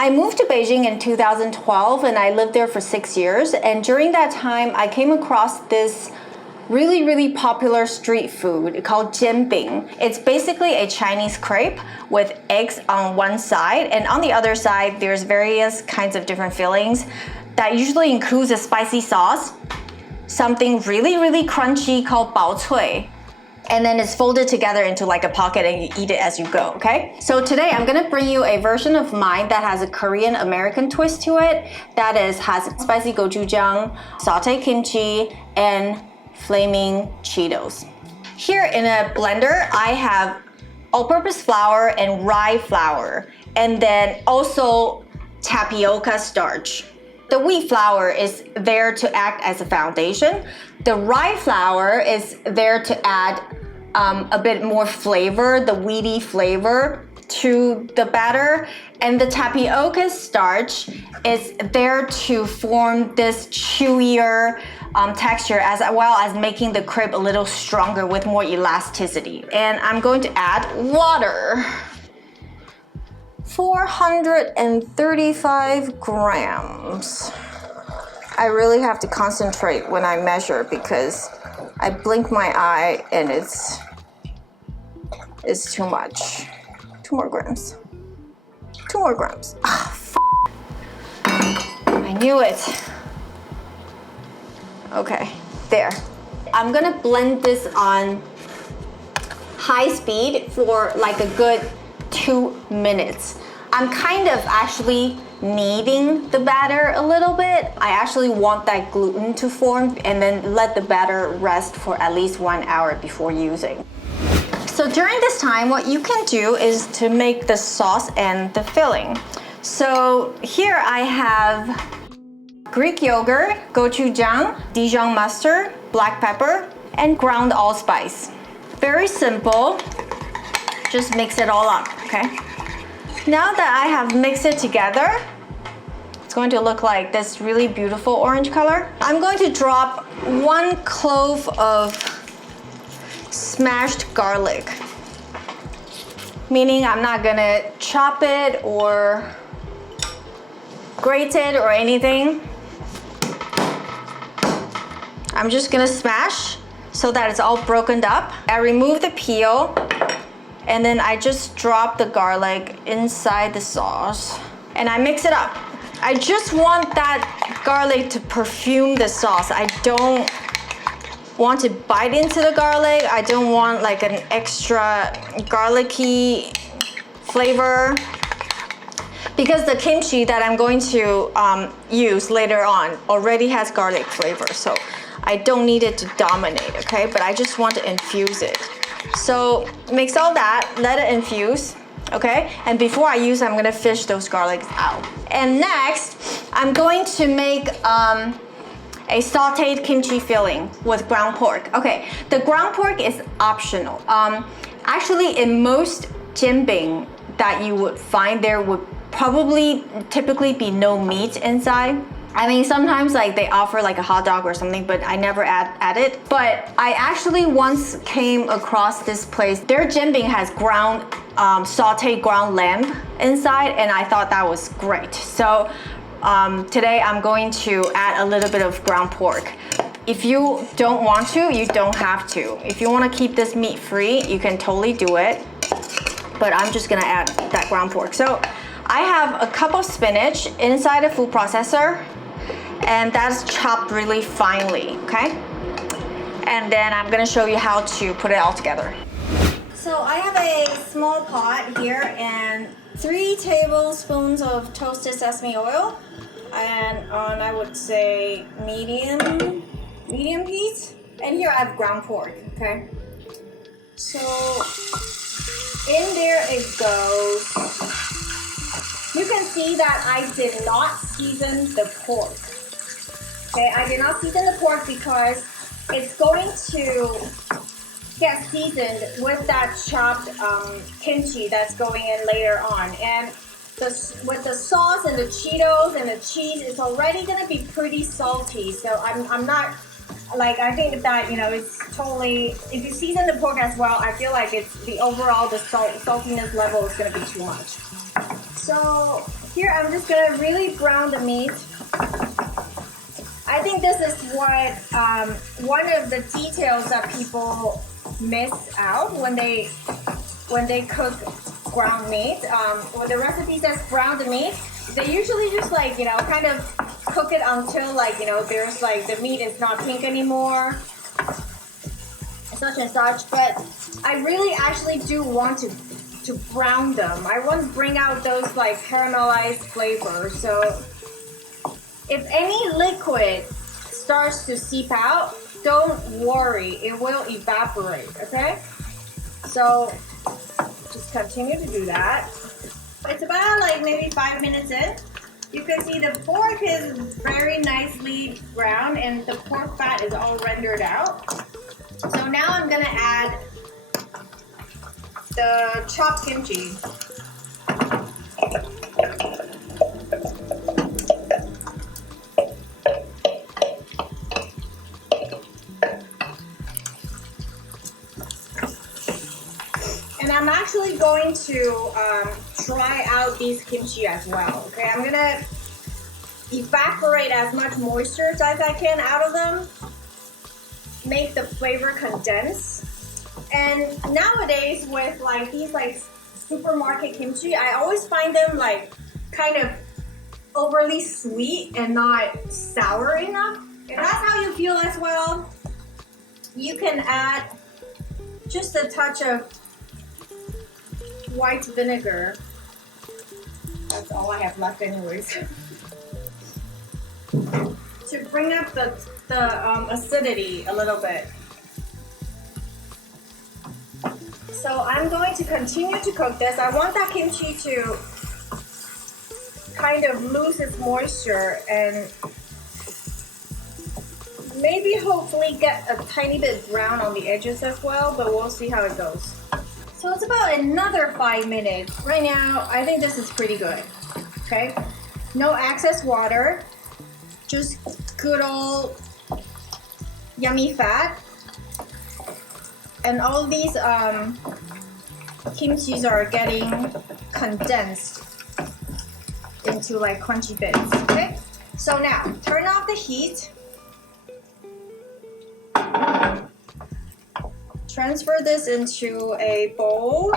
I moved to Beijing in 2012 and I lived there for 6 years. And during that time, I came across this really popular street food called Jianbing. It's basically a Chinese crepe with eggs on one side, and on the other side, there's various kinds of different fillings that usually includes a spicy sauce, something really crunchy called bao cui, and then it's folded together into like a pocket and you eat it as you go, okay? So today I'm gonna bring you a version of mine that has a Korean American twist to it, that has spicy gochujang, sauteed kimchi, and Flaming Cheetos. Here in a blender, I have all-purpose flour and rye flour, and then also tapioca starch. The wheat flour is there to act as a foundation. The rye flour is there to add a bit more flavor, the wheaty flavor to the batter, and the tapioca starch is there to form this chewier texture, as well as making the crepe a little stronger with more elasticity. And I'm going to add water. 435 grams. I really have to concentrate when I measure because I blink my eye and it's too much. 2 more grams. 2 more grams. Ah, I knew it. Okay, there. I'm gonna blend this on high speed for like a good 2 minutes. I'm kind of actually kneading the batter a little bit. I actually want that gluten to form and then let the batter rest for at least 1 hour before using. So during this time, what you can do is to make the sauce and the filling. So here I have Greek yogurt, gochujang, Dijon mustard, black pepper, and ground allspice. Very simple. Just mix it all up, okay? Now that I have mixed it together, it's going to look like this really beautiful orange color. I'm going to drop 1 clove of smashed garlic, meaning I'm not gonna chop it or grate it or anything. I'm just gonna smash so that it's all broken up. I remove the peel and then I just drop the garlic inside the sauce and I mix it up. I just want that garlic to perfume the sauce. I don't want to bite into the garlic. I don't want like an extra garlicky flavor because the kimchi that I'm going to use later on already has garlic flavor. So I don't need it to dominate, okay? But I just want to infuse it. So mix all that, let it infuse, okay? And before I use, I'm gonna fish those garlics out. And next, I'm going to make a sauteed kimchi filling with ground pork. Okay, the ground pork is optional. Actually, in most jianbing that you would find, there would typically be no meat inside. I mean, sometimes like they offer like a hot dog or something, but I never add it. But I actually once came across this place. Their jianbing has sauteed ground lamb inside, and I thought that was great. So today I'm going to add a little bit of ground pork. If you don't want to, you don't have to. If you want to keep this meat free, you can totally do it. But I'm just gonna add that ground pork. So I have a cup of spinach inside a food processor, and that's chopped really finely, okay? And then I'm gonna show you how to put it all together. So I have a small pot here and 3 tablespoons of toasted sesame oil, and on I would say medium heat. And here I have ground pork, okay? So in there it goes. You can see that I did not season the pork. Okay, I did not season the pork because it's going to get seasoned with that chopped kimchi that's going in later on. And with the sauce and the Cheetos and the cheese, it's already gonna be pretty salty. So I'm not, like, I think that, you know, it's totally, if you season the pork as well, I feel like it's the overall, the saltiness level is gonna be too much. So here I'm just gonna really brown the meat. I think this is what one of the details that people miss out when they cook ground meat. When the recipe says brown the meat, they usually just like, you know, kind of cook it until like, you know, there's like the meat is not pink anymore, such and such. But I really actually do want to brown them. I want to bring out those like caramelized flavors. So if any liquid starts to seep out, don't worry, it will evaporate, okay? So just continue to do that. It's about like maybe 5 minutes in. You can see the pork is very nicely browned and the pork fat is all rendered out. So now I'm gonna add the chopped kimchi. And I'm actually going to try out these kimchi as well. Okay, I'm gonna evaporate as much moisture as I can out of them, make the flavor condense. And nowadays with like these like supermarket kimchi, I always find them like kind of overly sweet and not sour enough. If that's how you feel as well, you can add just a touch of white vinegar. That's all I have left anyways. To bring up the acidity a little bit. So I'm going to continue to cook this. I want that kimchi to kind of lose its moisture and maybe hopefully get a tiny bit brown on the edges as well, but we'll see how it goes. So it's about another 5 minutes. Right now, I think this is pretty good, okay? No excess water, just good old yummy fat. And all these kimchis are getting condensed into like crunchy bits, okay? So now, turn off the heat. Transfer this into a bowl.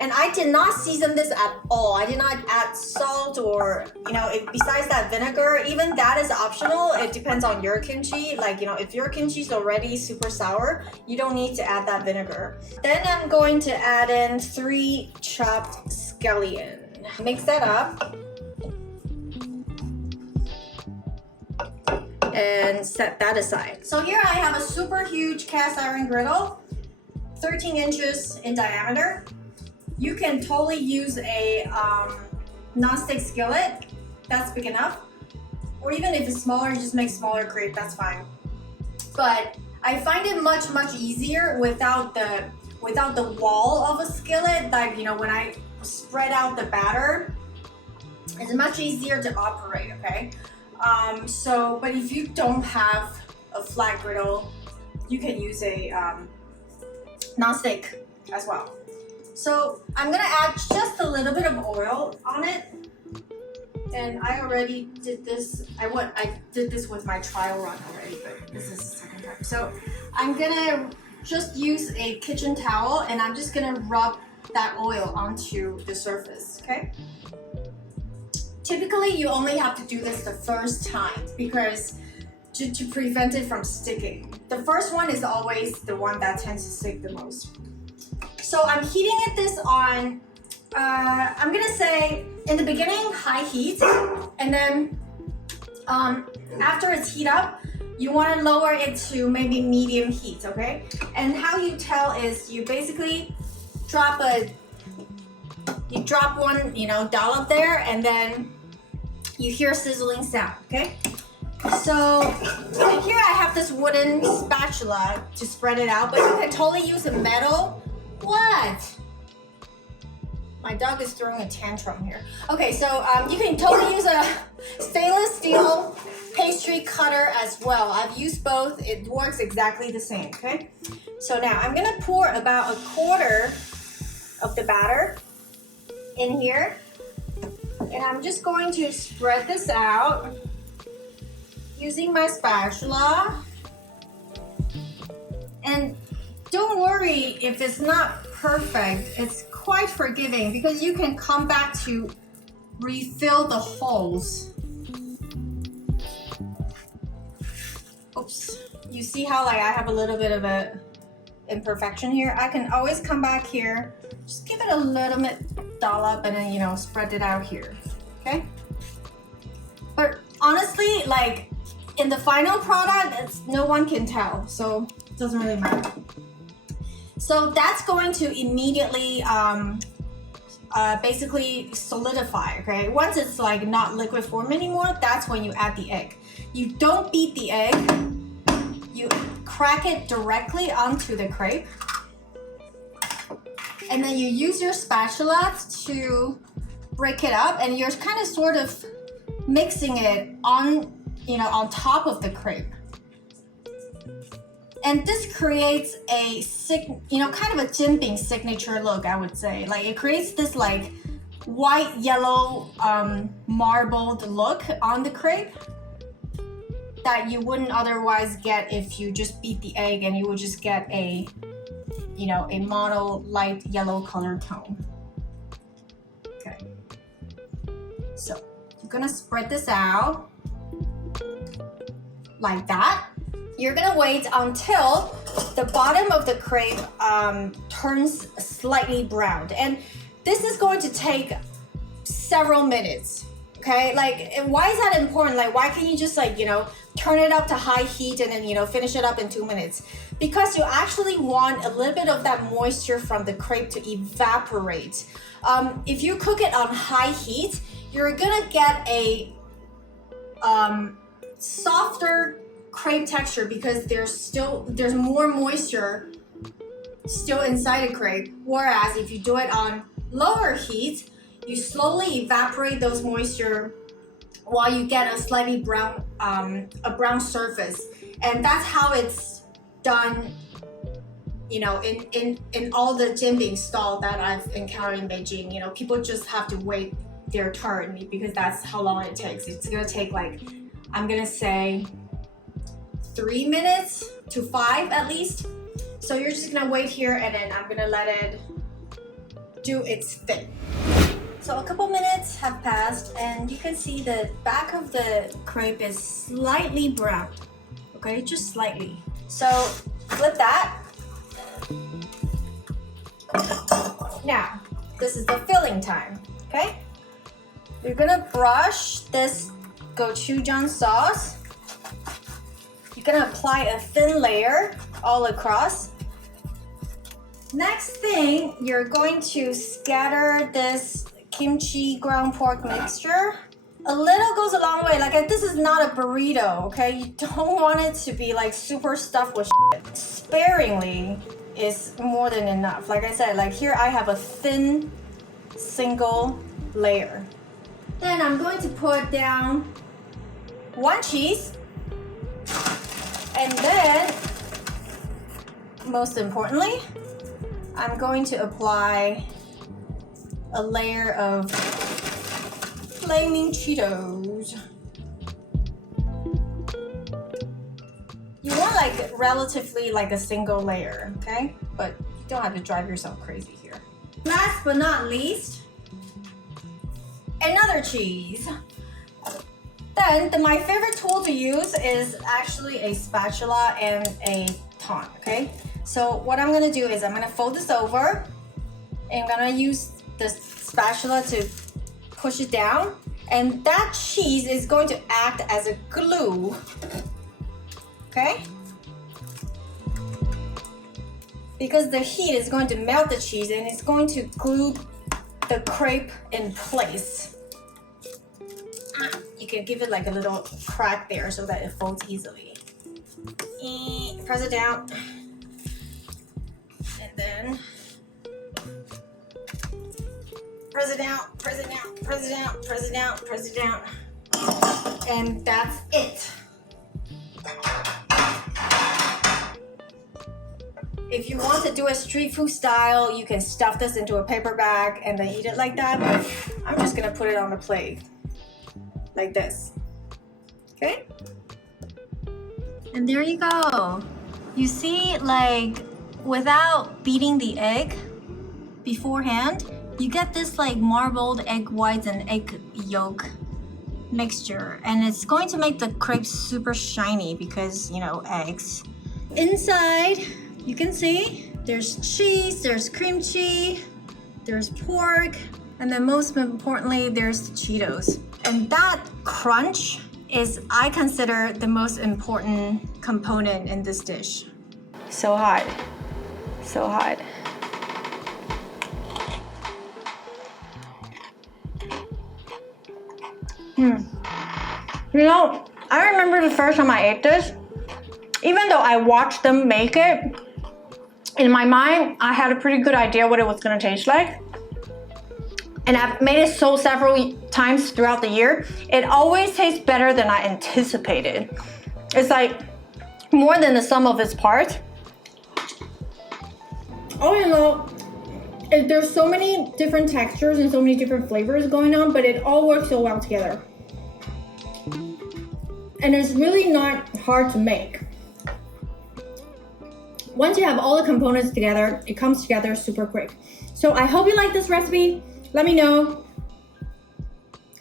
And I did not season this at all. I did not add salt or, you know, besides that vinegar, even that is optional. It depends on your kimchi. Like, you know, if your kimchi is already super sour, you don't need to add that vinegar. Then I'm going to add in 3 chopped scallions. Mix that up. And set that aside. So here I have a super huge cast iron griddle, 13 inches in diameter. You can totally use a non-stick skillet, that's big enough. Or even if it's smaller, just make smaller crepe, that's fine. But I find it much easier without the wall of a skillet. Like, you know, when I spread out the batter, it's much easier to operate, okay? But if you don't have a flat griddle, you can use a non-stick as well. So I'm gonna add just a little bit of oil on it. And I already did this. I did this with my trial run already, but this is the second time. So I'm gonna just use a kitchen towel and I'm just gonna rub that oil onto the surface, okay? Typically, you only have to do this the first time because to prevent it from sticking. The first one is always the one that tends to stick the most. So I'm heating this on, I'm gonna say in the beginning, high heat, and then after it's heat up, you wanna lower it to maybe medium heat, okay? And how you tell is you basically drop one, you know, dollop there, and you hear sizzling sound, okay? So here I have this wooden spatula to spread it out, but you can totally use a metal. What? My dog is throwing a tantrum here. Okay, so you can totally use a stainless steel pastry cutter as well. I've used both. It works exactly the same, okay? So now I'm gonna pour about 1/4 of the batter in here. And I'm just going to spread this out using my spatula. And don't worry if it's not perfect, it's quite forgiving because you can come back to refill the holes. Oops, you see how like I have a little bit of a imperfection here? I can always come back here, just give it a little bit dollop and then, you know, spread it out here, okay? But honestly, like in the final product, no one can tell, so it doesn't really matter. So that's going to immediately basically solidify, okay? Once it's like not liquid form anymore, that's when you add the egg. You don't beat the egg, you crack it directly onto the crepe. And then you use your spatula to break it up, and you're kind of sort of mixing it on, you know, on top of the crepe. And this creates a kind of a Jianbing signature look, I would say. Like it creates this like white yellow marbled look on the crepe that you wouldn't otherwise get if you just beat the egg, and you would just get a, you know, a mono light yellow color tone. Okay. So you're gonna spread this out like that. You're gonna wait until the bottom of the crepe turns slightly browned. And this is going to take several minutes, okay? Like, why is that important? Like, why can't you just like, you know, turn it up to high heat and then, you know, finish it up in 2 minutes? Because you actually want a little bit of that moisture from the crepe to evaporate. If you cook it on high heat, you're gonna get a softer crepe texture because there's more moisture still inside the crepe. Whereas if you do it on lower heat, you slowly evaporate those moisture while you get a slightly brown surface. And that's how it's done, you know, in all the Jianbing stall that I've encountered in Beijing. You know, people just have to wait their turn because that's how long it takes. It's gonna take like, I'm gonna say 3 minutes to 5 at least. So you're just gonna wait here, and then I'm gonna let it do its thing. So a couple minutes have passed, and you can see the back of the crepe is slightly brown, okay, just slightly. So flip that. Now, this is the filling time, okay? You're gonna brush this gochujang sauce. You're gonna apply a thin layer all across. Next thing, you're going to scatter this kimchi ground pork mixture. A little goes a long way. Like, this is not a burrito, okay? You don't want it to be like super stuffed with shit. Sparingly is more than enough. Like I said, like here I have a thin single layer. Then I'm going to put down 1 cheese. And then, most importantly, I'm going to apply a layer of Flaming Cheetos. You want like relatively like a single layer, okay? But you don't have to drive yourself crazy here. Last but not least, another cheese. Then my favorite tool to use is actually a spatula and a tongue, okay? So what I'm gonna do is I'm gonna fold this over, and I'm gonna use the spatula to push it down, and that cheese is going to act as a glue, okay? Because the heat is going to melt the cheese and it's going to glue the crepe in place. You can give it like a little crack there so that it folds easily. Press it down. And then press it down, press it down, press it down, press it down, press it down. And that's it. If you want to do a street food style, you can stuff this into a paper bag and then eat it like that. But I'm just gonna put it on the plate like this. Okay? And there you go. You see, like, without beating the egg beforehand, you get this like marbled egg whites and egg yolk mixture, and it's going to make the crepe super shiny because, you know, eggs. Inside, you can see there's cheese, there's kimchi, there's pork, and then most importantly, there's the Cheetos. And that crunch is, I consider, the most important component in this dish. So hot, so hot. You know, I remember the first time I ate this, even though I watched them make it, in my mind, I had a pretty good idea what it was gonna taste like. And I've made it so several times throughout the year. It always tastes better than I anticipated. It's like more than the sum of its parts. All in all, there's so many different textures and so many different flavors going on, but it all works so well together. And it's really not hard to make. Once you have all the components together, it comes together super quick. So I hope you like this recipe. Let me know.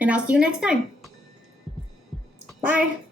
And I'll see you next time. Bye.